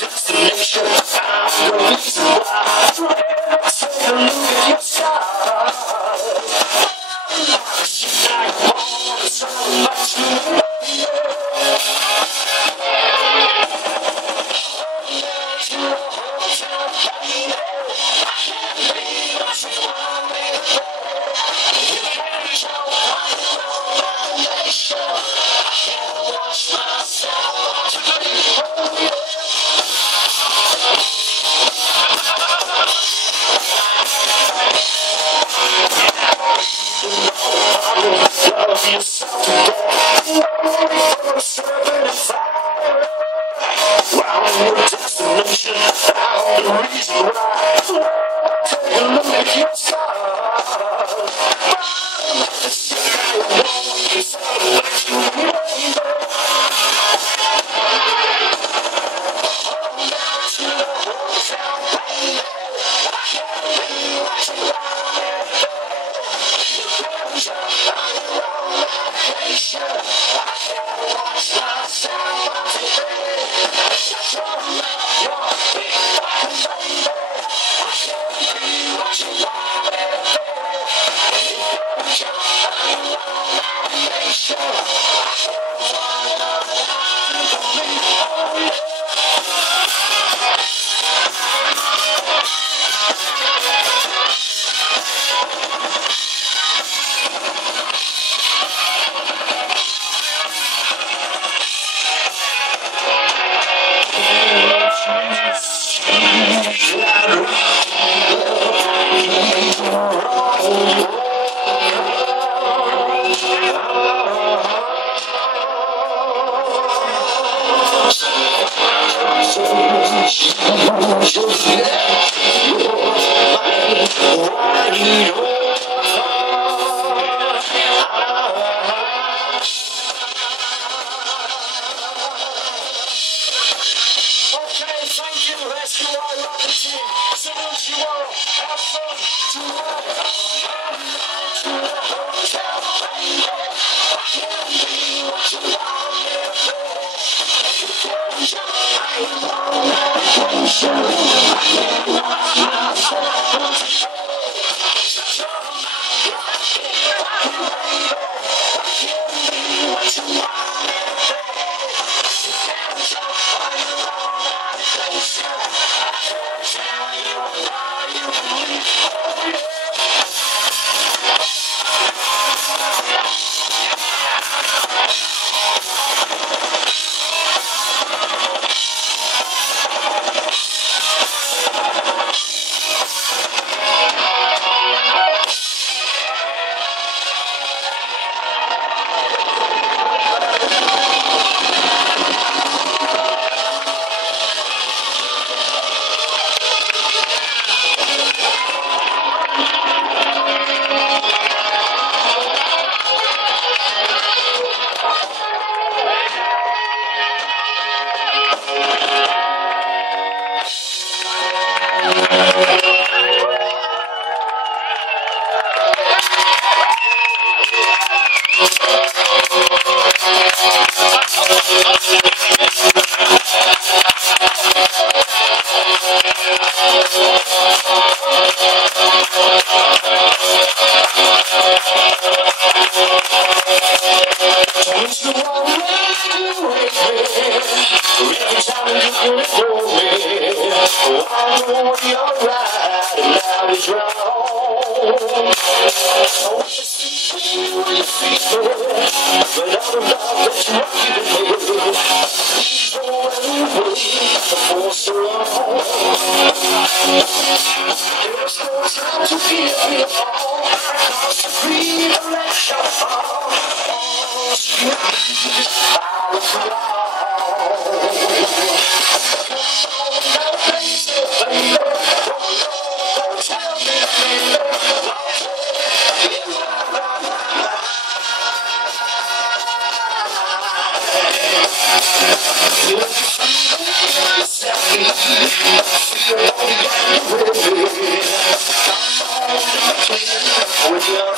Destination, I'm the reason why. Take a look at your side. She's like, oh, so much to destination, I'm the reason why. Take a look at your Thank you, SQY Rocket Team. Salute you all. Have fun tonight. To the hotel, baby. I can be what you want me to be. You can jump, I am on medication. I can't watch myself today. Shut your mouth, baby. I can be what you want me to be. You can jump, I am on medication. I can't tell you why you leave. Oh, yeah. With you know.